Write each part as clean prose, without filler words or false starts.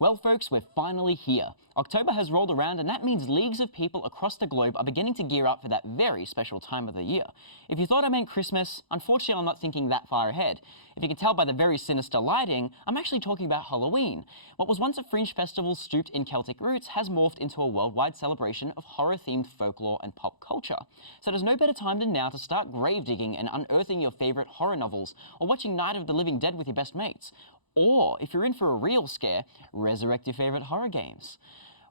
Well, folks, we're finally here. October has rolled around, and that means leagues of people across the globe are beginning to gear up for that very special time of the year. If you thought I meant Christmas, unfortunately I'm not thinking that far ahead. If you can tell by the very sinister lighting, I'm actually talking about Halloween. What was once a fringe festival steeped in Celtic roots has morphed into a worldwide celebration of horror-themed folklore and pop culture. So there's no better time than now to start grave digging and unearthing your favourite horror novels, or watching Night of the Living Dead with your best mates. Or, if you're in for a real scare, resurrect your favourite horror games.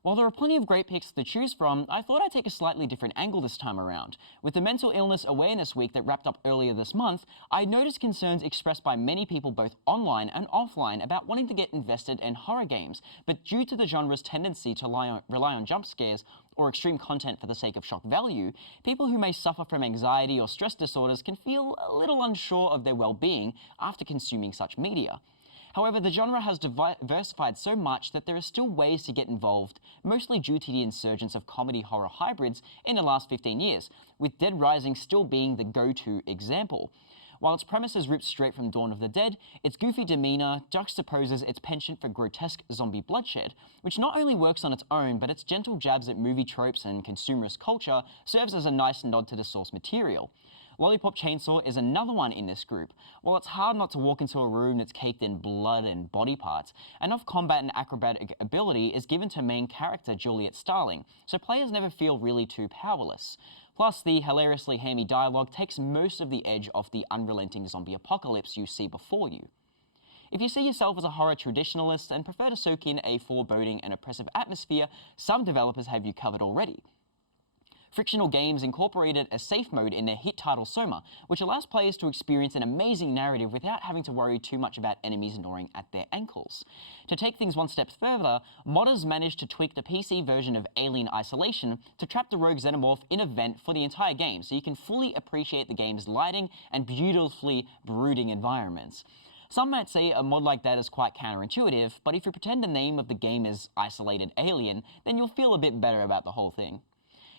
While there are plenty of great picks to choose from, I thought I'd take a slightly different angle this time around. With the Mental Illness Awareness Week that wrapped up earlier this month, I noticed concerns expressed by many people both online and offline about wanting to get invested in horror games, but due to the genre's tendency to rely on jump scares or extreme content for the sake of shock value, people who may suffer from anxiety or stress disorders can feel a little unsure of their well-being after consuming such media. However, the genre has diversified so much that there are still ways to get involved, mostly due to the insurgence of comedy-horror hybrids in the last 15 years, with Dead Rising still being the go-to example. While its premise is ripped straight from Dawn of the Dead, its goofy demeanour juxtaposes its penchant for grotesque zombie bloodshed, which not only works on its own, but its gentle jabs at movie tropes and consumerist culture serves as a nice nod to the source material. Lollipop Chainsaw is another one in this group. While it's hard not to walk into a room that's caked in blood and body parts, enough combat and acrobatic ability is given to main character Juliet Starling, so players never feel really too powerless. Plus, the hilariously hammy dialogue takes most of the edge off the unrelenting zombie apocalypse you see before you. If you see yourself as a horror traditionalist and prefer to soak in a foreboding and oppressive atmosphere, some developers have you covered already. Frictional Games incorporated a safe mode in their hit title Soma, which allows players to experience an amazing narrative without having to worry too much about enemies gnawing at their ankles. To take things one step further, modders managed to tweak the PC version of Alien Isolation to trap the rogue xenomorph in a vent for the entire game, so you can fully appreciate the game's lighting and beautifully brooding environments. Some might say a mod like that is quite counterintuitive, but if you pretend the name of the game is Isolated Alien, then you'll feel a bit better about the whole thing.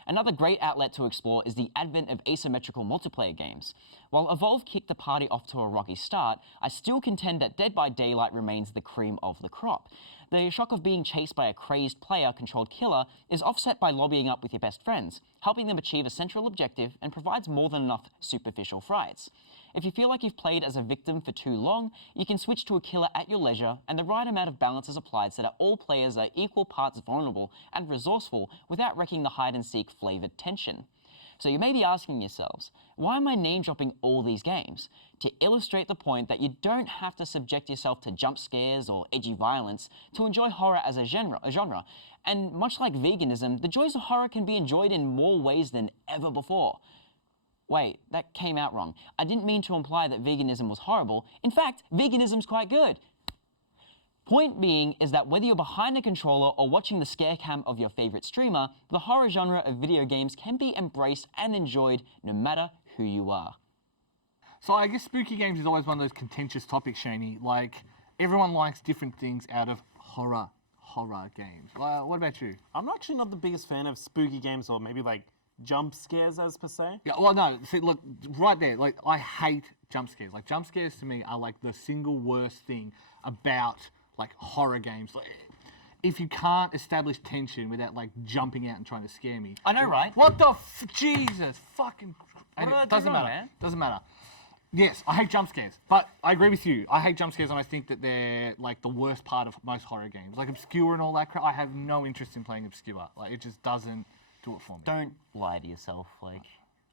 Another great outlet to explore is the advent of asymmetrical multiplayer games. While Evolve kicked the party off to a rocky start, I still contend that Dead by Daylight remains the cream of the crop. The shock of being chased by a crazed player-controlled killer is offset by lobbying up with your best friends, helping them achieve a central objective and provides more than enough superficial frights. If you feel like you've played as a victim for too long, you can switch to a killer at your leisure, and the right amount of balance is applied so that all players are equal parts vulnerable and resourceful without wrecking the hide-and-seek flavoured tension. So you may be asking yourselves, why am I name-dropping all these games? To illustrate the point that you don't have to subject yourself to jump scares or edgy violence to enjoy horror as a genre. And much like veganism, the joys of horror can be enjoyed in more ways than ever before. Wait, that came out wrong. I didn't mean to imply that veganism was horrible. In fact, veganism's quite good. Point being is that whether you're behind a controller or watching the scare cam of your favourite streamer, the horror genre of video games can be embraced and enjoyed no matter who you are. So I guess spooky games is always one of those contentious topics, Shaney. Like, everyone likes different things out of horror games. What about you? I'm actually not the biggest fan of spooky games, or maybe like jump scares as per se. Yeah, well, no, see, look, right there, like, I hate jump scares. Like, jump scares to me are, like, the single worst thing about, like, horror games. Like, if you can't establish tension without, like, jumping out and trying to scare me. I know, right? What the Jesus fucking... What doesn't matter, man? Doesn't matter. Yes, I hate jump scares, but I agree with you. I hate jump scares, and I think that they're, like, the worst part of most horror games. Like, Obscure and all that crap, I have no interest in playing Obscure. Like, it just doesn't do it for me. Don't lie to yourself, like,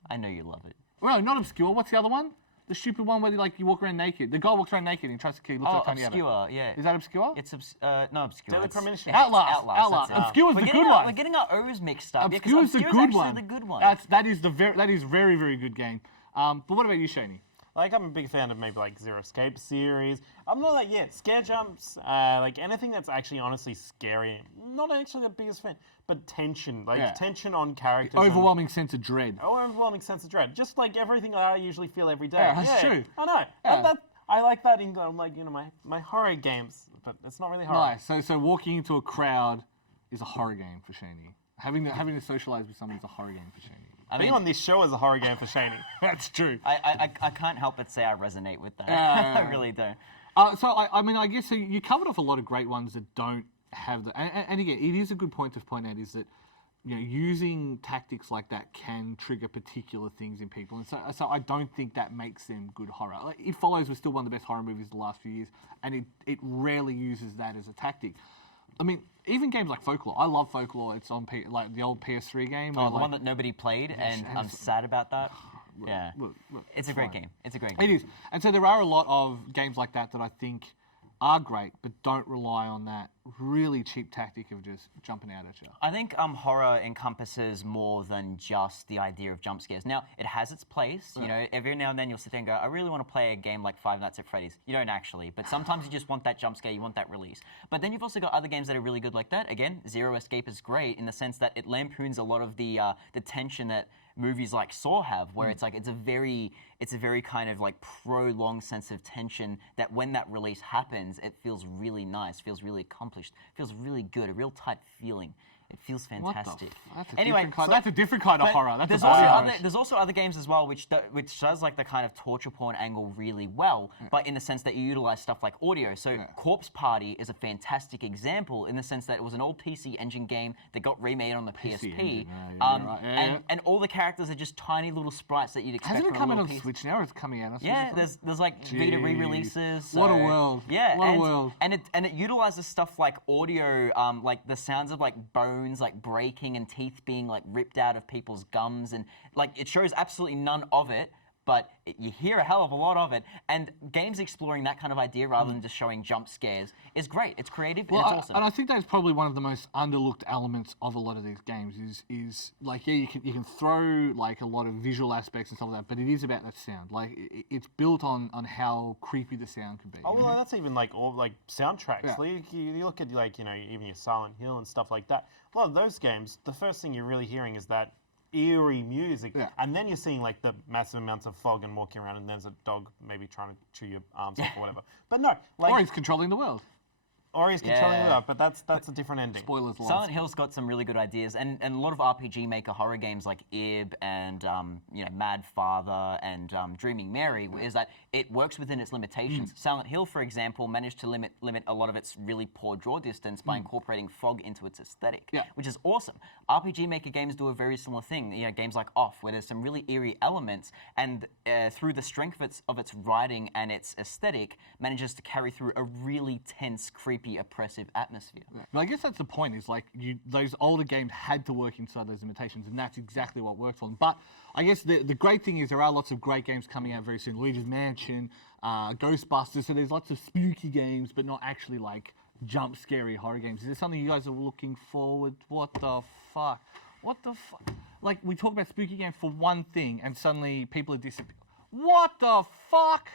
I know you love it. Well, not Obscure, what's the other one? The stupid one where, like, you walk around naked. The guy walks around naked and tries to kill, looks like Tony Abbott. Obscure, yeah. Is that Obscure? It's, no, Obscure. Daily Premonition. Outlast. that's it. Obscure's the good one. We're getting our O's mixed up. Obscure's the good one. The good one. That is very, very good game. But what about you, Shaney? Like, I'm a big fan of maybe like Zero Escape series. I'm not like, scare jumps, like anything that's actually honestly scary. Not actually the biggest fan, but tension, tension on characters. Overwhelming sense of dread. Overwhelming sense of dread. Just like everything that I usually feel every day. Yeah, that's true. I know. Yeah. I like that in like, my horror games, but it's not really horror. Nice. So walking into a crowd is a horror game for Shaney. Having to socialise with someone is a horror game for Shaney. Being on this show is a horror game for Shaney. That's true. I can't help but say I resonate with that. I really don't. So I mean, I guess so you covered off a lot of great ones that don't have the and again, it is a good point to point out is that using tactics like that can trigger particular things in people, and so I don't think that makes them good horror. Like, It Follows was still one of the best horror movies of the last few years, and it rarely uses that as a tactic. I mean, even games like Folklore. I love Folklore. It's on like the old PS3 game. Oh, the one that nobody played, and I'm sad about that. Yeah, look, it's a great game. It's a great game. It is, and so there are a lot of games like that that I think are great, but don't rely on that really cheap tactic of just jumping out at you. I think horror encompasses more than just the idea of jump scares. Now, it has its place. Every now and then you'll sit there and go, I really want to play a game like Five Nights at Freddy's. You don't actually, but sometimes you just want that jump scare, you want that release. But then you've also got other games that are really good like that. Again, Zero Escape is great in the sense that it lampoons a lot of the tension that movies like Saw have, where it's a very kind of like prolonged sense of tension that when that release happens, it feels really nice, feels really accomplished, feels really good, a real tight feeling. It feels fantastic. That's a different kind of horror. That's there's also other games as well which does like the kind of torture porn angle really well, but in the sense that you utilize stuff like audio. So Corpse Party is a fantastic example in the sense that it was an old PC Engine game that got remade on the PSP, and all the characters are just tiny little sprites that you'd expect. Hasn't it from come a out little on PC. Switch now, or it's coming out on Switch? Yeah, there's like Vita re-releases. What a world! Yeah, what a world! And it utilizes stuff like audio, like the sounds of like bones like breaking and teeth being like ripped out of people's gums, and like it shows absolutely none of it, but you hear a hell of a lot of it. And games exploring that kind of idea rather than just showing jump scares is great. It's creative and it's awesome. And I think that's probably one of the most underlooked elements of a lot of these games is like, yeah, you can throw like a lot of visual aspects and stuff like that, but it is about that sound. Like it's built on how creepy the sound can be. Oh, well, that's even like all like soundtracks. Yeah. Like, you look at like even your Silent Hill and stuff like that. A lot of those games, the first thing you're really hearing is that eerie music, and then you're seeing like the massive amounts of fog and walking around, and there's a dog maybe trying to chew your arms off or whatever. But no, like, or he's controlling the world. Or he's controlling it up, but that's a different ending. Spoilers. Silent Hill's got some really good ideas, and a lot of RPG Maker horror games like Ib and Mad Father and Dreaming Mary is that it works within its limitations. Silent Hill, for example, managed to limit a lot of its really poor draw distance by incorporating fog into its aesthetic, which is awesome. RPG Maker games do a very similar thing. Games like Off, where there's some really eerie elements, and through the strength of its writing and its aesthetic, manages to carry through a really tense, creepy, oppressive atmosphere. But I guess that's the point, is like those older games had to work inside those limitations, and that's exactly what worked for them. But I guess the great thing is there are lots of great games coming out very soon. Luigi's Mansion, Ghostbusters, so there's lots of spooky games, but not actually like jump scary horror games. Is there something you guys are looking forward? What the fuck? Like, we talk about spooky games for one thing, and suddenly people are disappearing. What the fuck?